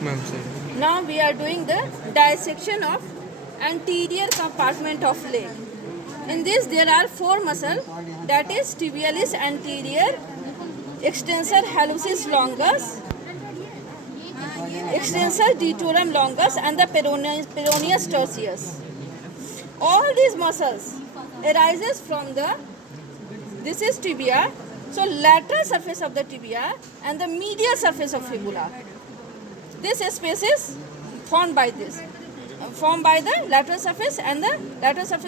Ma'am, sir. Now we are doing the dissection of anterior compartment of leg. In this there are four muscles, that is tibialis anterior, extensor hallucis longus, extensor digitorum longus and the peroneus tertius. All these muscles arises from this is tibia, so lateral surface of the tibia and the medial surface of fibula. This space is formed by the lateral surface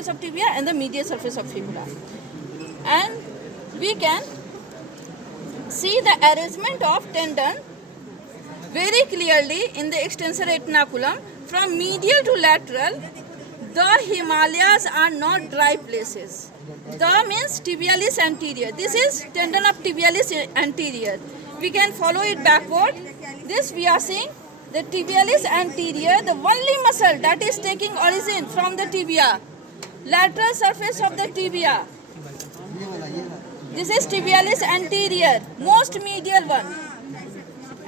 of tibia and the medial surface of fibula. And we can see the arrangement of tendon very clearly in the extensor retinaculum. From medial to lateral, the Himalayas are not dry places. The means tibialis anterior. This is tendon of tibialis anterior. We can follow it backward. This we are seeing the tibialis anterior, the only muscle that is taking origin from the tibia, lateral surface of the tibia. This is tibialis anterior, most medial one.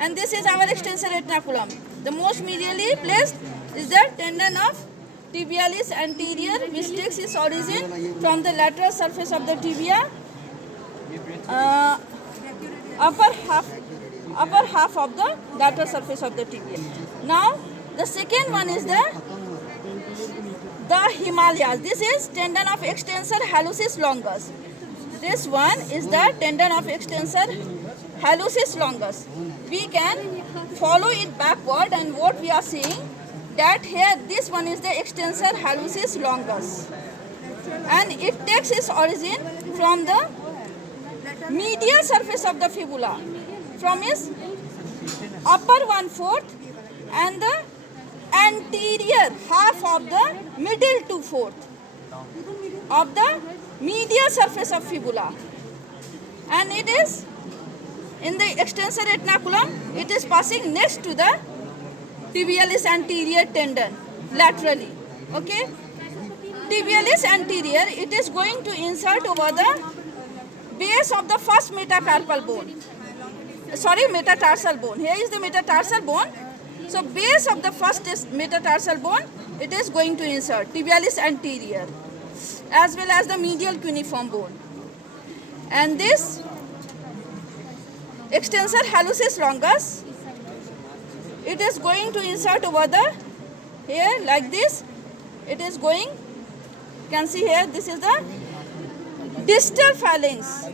And this is our extensor retinaculum. The most medially placed is the tendon of tibialis anterior, which takes its origin from the lateral surface of the tibia, upper half of the lateral surface of the tibia. Now the second one is the Himalayas. This is tendon of extensor hallucis longus. This one is the tendon of extensor hallucis longus. We can follow it backward, and what we are seeing that here this one is the extensor hallucis longus, and it takes its origin from the medial surface of the fibula, from its upper 1/4 and the anterior half of the middle 2/4 of the medial surface of fibula, and it is in the extensor retinaculum. It is passing next to the tibialis anterior tendon laterally. Okay, tibialis anterior, it is going to insert over the base of the first metatarsal bone. Here is the metatarsal bone. So base of the first metatarsal bone, it is going to insert tibialis anterior, as well as the medial cuneiform bone. And this extensor hallucis longus, it is going to insert over the here like this. It is going, you can see here, this is the distal phalanx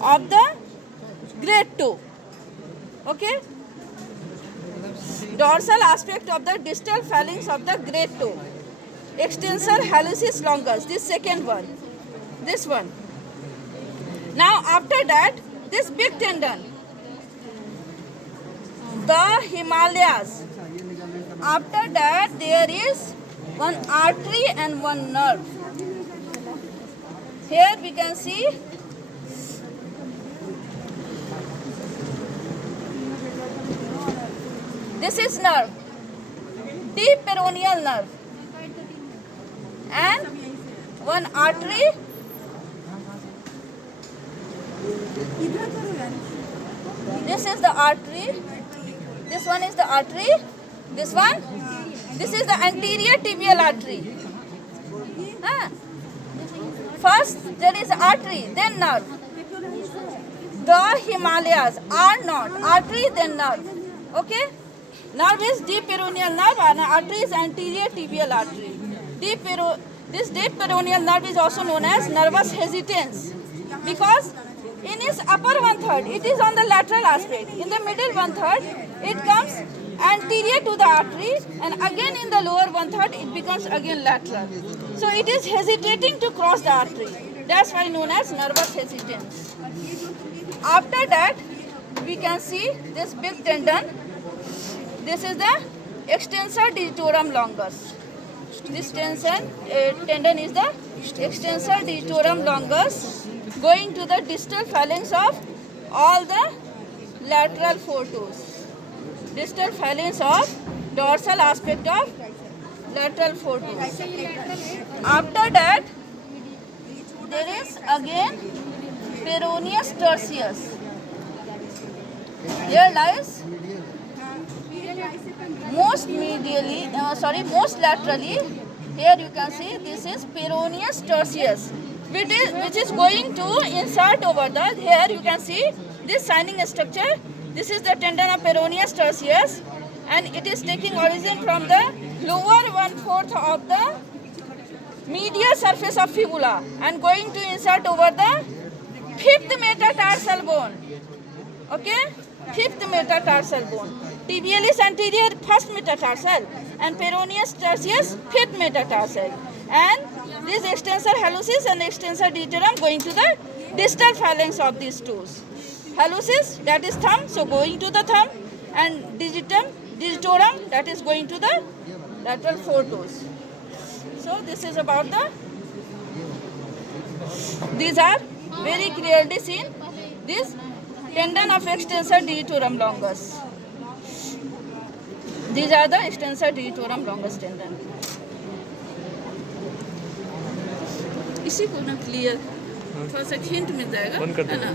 of the great toe. Okay, dorsal aspect of the distal phalanx of the great toe, extensor hallucis longus, this second one, this one. Now after that, this big tendon, the Himalayas. After that, there is one artery and one nerve. Here we can see this is nerve, deep peroneal nerve, and one artery. This is the artery. This one is the artery. This one. This is the anterior tibial artery. First there is artery, then nerve. The Himalayas are not artery, then nerve. Okay. Nerve is deep peroneal nerve, and artery is anterior tibial artery. This deep peroneal nerve is also known as nervus hesitans, because in its upper 1/3, it is on the lateral aspect. In the middle 1/3, it comes anterior to the artery, and again in the lower 1/3, it becomes again lateral. So it is hesitating to cross the artery. That's why known as nervus hesitans. After that, we can see this big tendon. This is the extensor digitorum longus. This tendon is the extensor digitorum longus, going to the distal phalanx of all the lateral four toes. Distal phalanx of dorsal aspect of lateral four toes. After that, there is again peroneus tertius. Here lies most medially, most laterally. Here you can see this is peroneus tertius, which is going to insert over the. Here you can see this signing structure. This is the tendon of peroneus tertius, and it is taking origin from the lower 1/4 of the medial surface of fibula and going to insert over the 5th metatarsal bone. Okay, 5th metatarsal bone. Tibialis anterior 1st metatarsal and peroneus tertius 5th metatarsal. And this extensor hallucis and extensor digitorum going to the distal phalanx of these toes. Hallucis, that is thumb, so going to the thumb, and digitorum, that is going to the lateral foretoes. So this is about the. These are very clearly seen. This tendon of extensor digitorum longus. These are the extensor digitorum longus tendon. इसी को ना clear थोड़ा सा hint मिल जाएगा है ना.